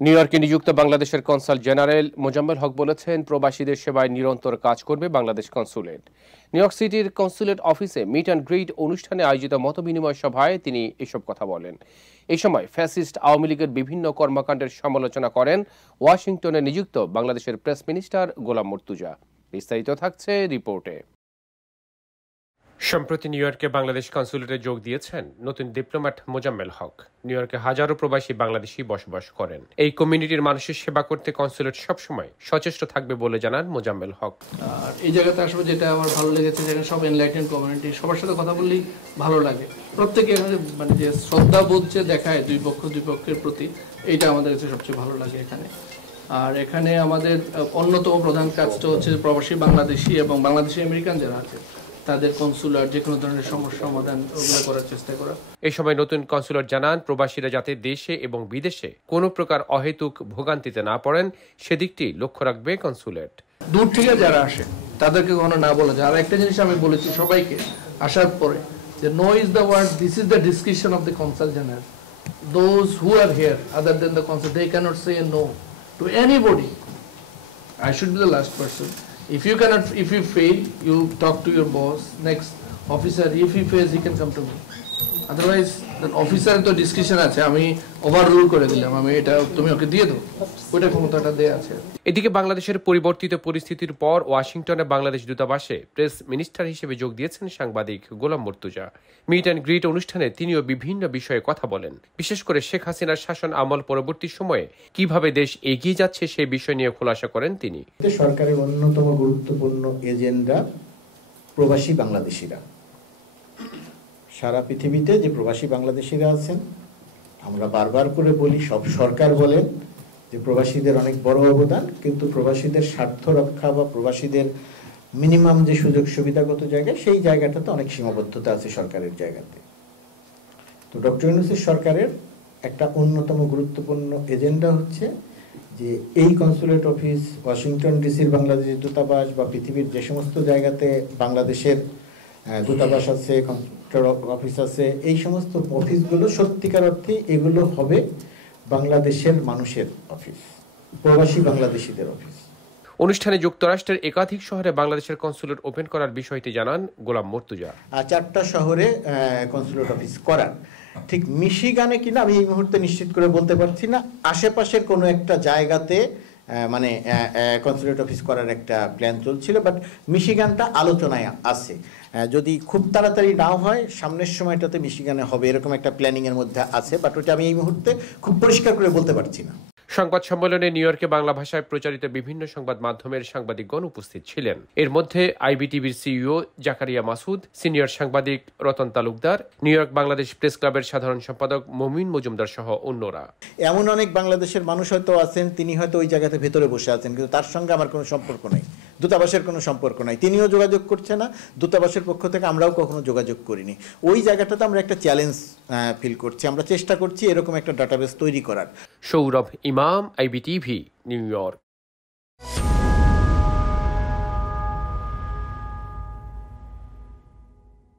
New ইয়র্কে নিযুক্ত বাংলাদেশের কনসাল জেনারেল মোজাম্মেল হক বলেছেন, প্রবাসীদের সেবায় নিরন্তর কাজ করবে বাংলাদেশ কনসুলেট। নিউ ইয়র্ক সিটির কনসুলেট অফিসে মিট অ্যান্ড গ্রিট অনুষ্ঠানে আয়োজিত মতবিনিময় সভায় তিনি এসব কথা বলেন। এই সময় ফ্যাসিস্ট আওয়ামী লীগের বিভিন্ন কর্মকাণ্ডের সমালোচনা করেন ওয়াশিংটনে নিযুক্ত বাংলাদেশের প্রেস মিনিস্টার গোলাম মর্তুজা। বিস্তারিত থাকছে রিপোর্টে। সম্প্রতি নিউ ইয়র্কে বাংলাদেশ কনসুলেটে যোগ দিয়েছেন নতুন ডিপ্লোম্যাট মোজাম্মেল হক। নিউ ইয়র্কে হাজারো প্রবাসী বাংলাদেশি বসবাস করেন। এই কমিউনিটির মানুষের সেবা করতে কনসুলেট সবসময় সচেষ্ট থাকবে বলে জানান মোজাম্মেল হক। আর এই জায়গাতে আসলে যেটা আমার ভালো লেগেছে, যেখানে সব এনলাইটেন কমিউনিটি, সবার সাথে কথা বললেই ভালো লাগে। প্রত্যেকে মানে যে শ্রদ্ধা বোধ যে দেখায় দুই পক্ষের প্রতি, এইটা আমাদের কাছে সবচেয়ে ভালো লাগে এখানে। আর এখানে আমাদের অন্যতম প্রধান কাজটা হচ্ছে প্রবাসী বাংলাদেশি এবং বাংলাদেশি আমেরিকান যারা আছে তাদের কনসুলার যে কোনো ধরনের সমস্যা সমাধান ওগুলো করার চেষ্টা করা। এই সময় নতুন কনসুলার জানান, প্রবাসীরা যাতে দেশে এবং বিদেশে কোনো প্রকার অহেতুক ভোগান্তিতে না পড়েন সেদিকটি লক্ষ্য রাখবে কনসুলেট। দূর থেকে যারা আসে তাদেরকে কখনো না বলা যায়। আর একটা জিনিস আমি বলেছি সবাইকে আসার পরে, যে no is the word, this is the description of the consul general. Those who are here other than the consul, they cannot say no to anybody. I should be the last person. If you fail, you talk to your boss, next officer. If he fails, he can come to me. Otherwise, the officer তো description আছে, আমি overrule করে দিলাম, আমি এটা তুমি ওকে দিয়ে দাও, ওটা ক্ষমতাটা দেয়া আছে। এদিকে বাংলাদেশের পরিবর্তিত পরিস্থিতির পর ওয়াশিংটনে বাংলাদেশ দূতাবাসে প্রেস মিনিস্টার হিসেবে যোগ দিয়েছেন সাংবাদিক গোলাম মর্তুজা। মিট অ্যান্ড গ্রিট অনুষ্ঠানে তিনিও বিভিন্ন বিষয়ে কথা বলেন। বিশেষ করে শেখ হাসিনার শাসন আমল পরবর্তী সময়ে কিভাবে দেশ এগিয়ে যাচ্ছে সেই বিষয় নিয়ে খোলাসা করেন তিনি। সরকারের অন্যতম গুরুত্বপূর্ণ এজেন্ডা প্রবাসী বাংলাদেশিরা। সারা পৃথিবীতে যে প্রবাসী বাংলাদেশিরা আছেন, আমরা বারবার করে বলি, সব সরকার বলেন যে প্রবাসীদের অনেক বড় অবদান, কিন্তু প্রবাসীদের স্বার্থ রক্ষা বা প্রবাসীদের মিনিমাম যে সুযোগ সুবিধাগত জায়গা, সেই জায়গাটাতে অনেক সীমাবদ্ধতা আছে সরকারের জায়গাতে। তো ডক্টর ইউনূসের সরকারের একটা অন্যতম গুরুত্বপূর্ণ এজেন্ডা হচ্ছে যে এই কনসুলেট অফিস, ওয়াশিংটন ডিসির বাংলাদেশ দূতাবাস বা পৃথিবীর যে সমস্ত জায়গাতে বাংলাদেশের দূতাবাস আছে, অফিস আছে, এই সমস্ত অফিসগুলো সত্যিকার অর্থে এগুলো হবে বাংলাদেশের মানুষের অফিস, প্রবাসী বাংলাদেশিদের অফিস। অনুষ্ঠানে যুক্তরাষ্ট্রের একাধিক শহরে বাংলাদেশের কনসুলেট ওপেন করার বিষয়টি জানান গোলাম মর্তুজা। 4টা শহরে কনসুলেট অফিস করার, ঠিক মিশিগানে কিনা আমি এই মুহূর্তে নিশ্চিত করে বলতে পারছি না, আশেপাশের কোনো একটা জায়গাতে মানে কনসুলেট অফিস করার একটা প্ল্যান চলছিল, বাট মিশিগানটা আলোচনায় আছে। যদি খুব তাড়াতাড়ি নাও হয়, সামনের সময়টাতে মিশিগানে হবে এরকম একটা প্ল্যানিং এর মধ্যে আছে, বাট ওটা আমি এই মুহূর্তে খুব পরিষ্কার করে বলতে পারছি না। সংবাদ সম্মেলনে নিউ ইয়র্কে বাংলা ভাষায় প্রচারিত বিভিন্ন সংবাদ মাধ্যমের সাংবাদিকগণ উপস্থিত ছিলেন। এর মধ্যে আইবিটিভির সিইও জাকারিয়া মাসুদ, সিনিয়র সাংবাদিক Ratan Talukdar, new York Bangladesh press ক্লাবের সাধারণ সম্পাদক মমিন মজুমদার সহ অন্যরা। এমন অনেক বাংলাদেশের মানুষ হয়তো আছেন, তিনি হয়তো ওই জায়গাতে ভেতরে বসে আছেন, কিন্তু তার সঙ্গে আমার কোনো সম্পর্ক নাই, দূতাবাসের কোনো সম্পর্ক নাই, তিনিও যোগাযোগ করছে না, দূতাবাসের পক্ষ থেকে আমরাও কখনো যোগাযোগ করিনি। ওই জায়গাটাতে আমরা একটা চ্যালেঞ্জ ফিল করছি, আমরা চেষ্টা করছি এরকম একটা ডাটাবেস তৈরি করার। সৌরভ ইমাম, আইবিটিভি, নিউ ইয়র্ক।